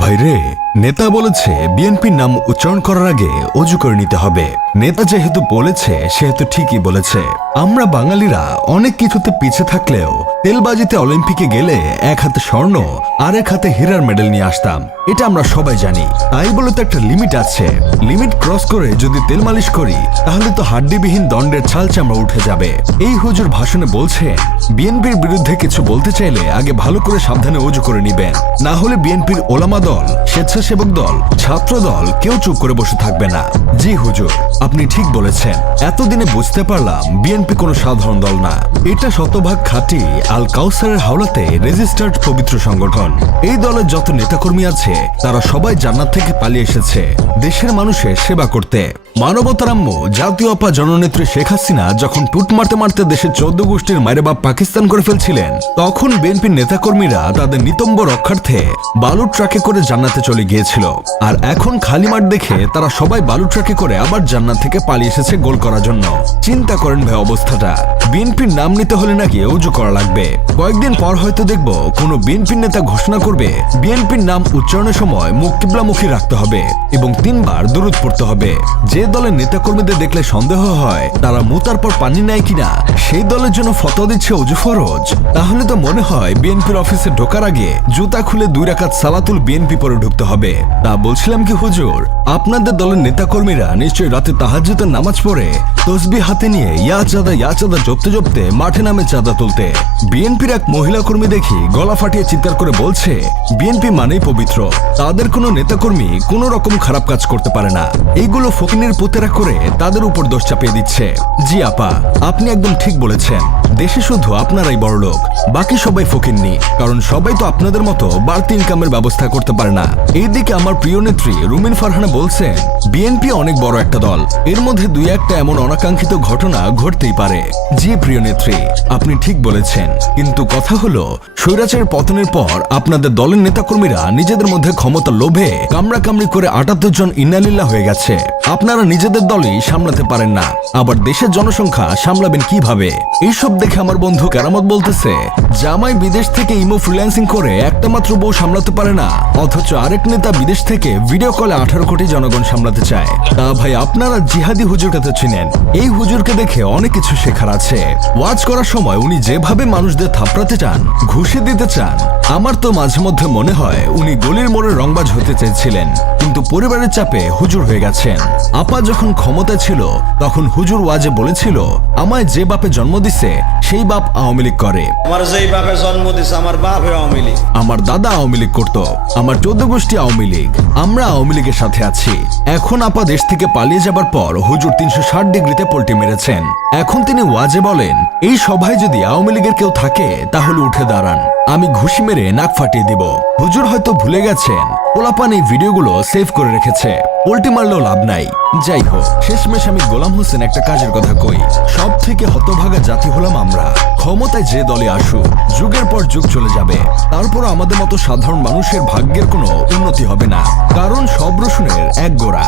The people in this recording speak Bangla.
ভাইরে, নেতা বলেছে বিএনপির নাম উচ্চারণ করার আগে অজু করে নিতে হবে। নেতা যেহেতু বলেছে সেহেতু ঠিকই বলেছে। আমরা বাঙালিরা অনেক কিছুতে পিছিয়ে থাকলেও তেলবাজিতে অলিম্পিকে গেলে এক হাতে স্বর্ণ আর এক হাতে হীরার মেডেল নিয়ে আসতাম, এটা আমরা সবাই জানি। তাই বলে তো একটা লিমিট আছে। লিমিট ক্রস করে যদি তেল মালিশ করি তাহলে তো হাড্ডিবিহীন দণ্ডের ছাল চামড়া উঠে যাবে। এই হুজুর ভাষণে বলছেন বিএনপির বিরুদ্ধে কিছু বলতে চাইলে আগে ভালো করে সাবধানে অজু করে নিবেন, না হলে বিএনপির ওলামা দল, স্বেচ্ছাসেবক দল, ছাত্র দল কেউ চুপ করে বসে থাকবে না। জি হুজুর, আপনি ঠিক বলেছেন। এতদিনে বুঝতে পারলাম বিএনপি কোনো সাধারণ দল না, এটা শতভাগ খাঁটি আল কাউসারের হাওলাতে রেজিস্টার্ড পবিত্র সংগঠন। এই দলের যত নেতাকর্মী আছে তারা সবাই জান্নাত থেকে পালিয়ে এসেছে দেশের মানুষের সেবা করতে। মানবতারাম্য জাতীয় আপা জননেত্রী শেখ হাসিনা যখন টুট মারতে মারতে দেশের 14 গোষ্ঠীর মায়ের বাপ পাকিস্তান করে ফেলছিলেন, তখন বিএনপির নেতাকর্মীরা তাদের নিতম্ব রক্ষার্থে বালুর ট্রাকে করে জান্নাতে চলে গিয়েছিল। আর এখন খালি মাঠ দেখে তারা সবাই বালু ট্রাকে করে আবার জান্নাত থেকে পালিয়ে এসেছে গোল করার জন্য। চিন্তা করেন ভাই অবস্থাটা। বিএনপির নাম নিতে হলে নাকি অজু করা লাগবে। কয়েকদিন পর হয়তো দেখব কোন বিএনপির নেতা ঘোষণা করবে বিএনপির নাম উচ্চারণের সময় মুখ কিবলামুখী রাখতে হবে এবং 3 বার দরুদ পড়তে হবে। যে দলের নেতাকর্মীদের দেখলে সন্দেহ হয় তারা মুতার পর পানি নেয় কিনা, সেই দলের জন্য ফতোয়া দিচ্ছে অজু ফরজ। তাহলে তো মনে হয় বিএনপির অফিসে ঢোকার আগে জুতা খুলে 2 রাকাত সালাতুল বিএনপি পরে ঢুকতে হবে। তা বলছিলাম কি হুজুর, আপনাদের দলের নেতাকর্মীরা নিশ্চয়ই রাতে তাহাজ্জুদের নামাজ পড়ে তসবিহ হাতে নিয়ে ইয়া চাঁদা জপতে জপতে মাঠে নামে চাঁদা তুলতে। বিএনপির এক মহিলা কর্মী দেখি গলা ফাটিয়ে চিৎকার করে বলছে বিএনপি মানেই পবিত্র, তাদের কোনো নেতাকর্মী কোনো রকম খারাপ কাজ করতে পারে না। এইগুলো ফকিনের পুতেরা করে তাদের উপর দোষ চাপিয়ে দিচ্ছে। জি আপা, আপনি একদম ঠিক বলেছেন। দেশে শুধু আপনারাই বড় লোক, বাকি সবাই ফকিন্নি, কারণ সবাই তো আপনাদের মতো বাড়তি ইনকামের ব্যবস্থা করতে পারে না। এইদিকে আমার প্রিয় নেত্রী রুমিন ফারহানা বলছেন বিএনপি অনেক বড় একটা দল, এর মধ্যে 2-1টা এমন অনাকাঙ্ক্ষিত ঘটনা ঘটতেই পারে। জি প্রিয় নেত্রী, আপনি ঠিক বলেছেন, কিন্তু কথা হলো স্বৈরাচারের পতনের পর আপনাদের দলের নেতাকর্মীরা নিজেদের মধ্যে ক্ষমতা লোভে কামড়াকামড়ি করে 78 জন ইন্নালিল্লাহ হয়ে গেছে। আপনারা নিজেদের দলই সামলাতে পারেন না, আবার দেশের জনসংখ্যা সামলাবেন কিভাবে? এইসব দেখে আমার বন্ধু কেরামত বলতেছে জামাই বিদেশ থেকে ইমো ফ্রিল্যান্সিং করে একটা মাত্র বউ সামলাতে পারে না, অথচ আরেক নেতা বিদেশ থেকে ভিডিও কলে 18 কোটি জনগণ সামলাতে চায়। তা ভাই আপনারা জিহাদি হুজুর কাছে চিনেন, এই হুজুরকে দেখে অনেক কিছু শেখার আছে। ওয়াজ করার সময় উনি যেভাবে মানুষদের থাপড়াতে চান, ঘুষি দিতে চান, আমার তো মাঝে মধ্যে মনে হয় উনি গলির মোড়ে রংবাজ হতে চেয়েছিলেন, কিন্তু পরিবারের চাপে হুজুর হয়ে গেছেন। আপা যখন ক্ষমতা ছিল তখন হুজুর ওয়াজে বলেছিল আমায় যে বাপে জন্ম দিছে সেই বাপ আওয়ামী লীগ করে। আমার যেই বাপে জন্ম দিছে আমার বাপ আওয়ামী লীগ, আমার দাদা আওয়ামী লীগ করতো, আমার 14 গোষ্ঠী আওয়ামী লীগ, আমরা আওয়ামী লীগের সাথে আছি। এখন আপা দেশ থেকে পালিয়ে যাবার পর হুজুর 360 ডিগ্রিতে পল্টি মেরেছেন। এখন তিনি ওয়াজে বলেন এই সভায় যদি আওয়ামী লীগের কেউ থাকে তাহলে উঠে দাঁড়ান, আমি ঘুষি মেরে নাক ফাটিয়ে দিব। হুজুর হয়তো ভুলে গেছেন, পোলাপান এই ভিডিওগুলো সেভ করে রেখেছে, পোল্টি মারলেও লাভ নাই। যাই হোক, শেষমেশ আমি গোলাম হোসেন একটা কাজের কথা কই, সব থেকে হতভাগা জাতি হলাম আমরা। ক্ষমতায় যে দলে আসুক, যুগের পর যুগ চলে যাবে, তারপর আমাদের মতো সাধারণ মানুষের ভাগ্যের কোনো উন্নতি হবে না, কারণ সব রসুনের এক গোড়া।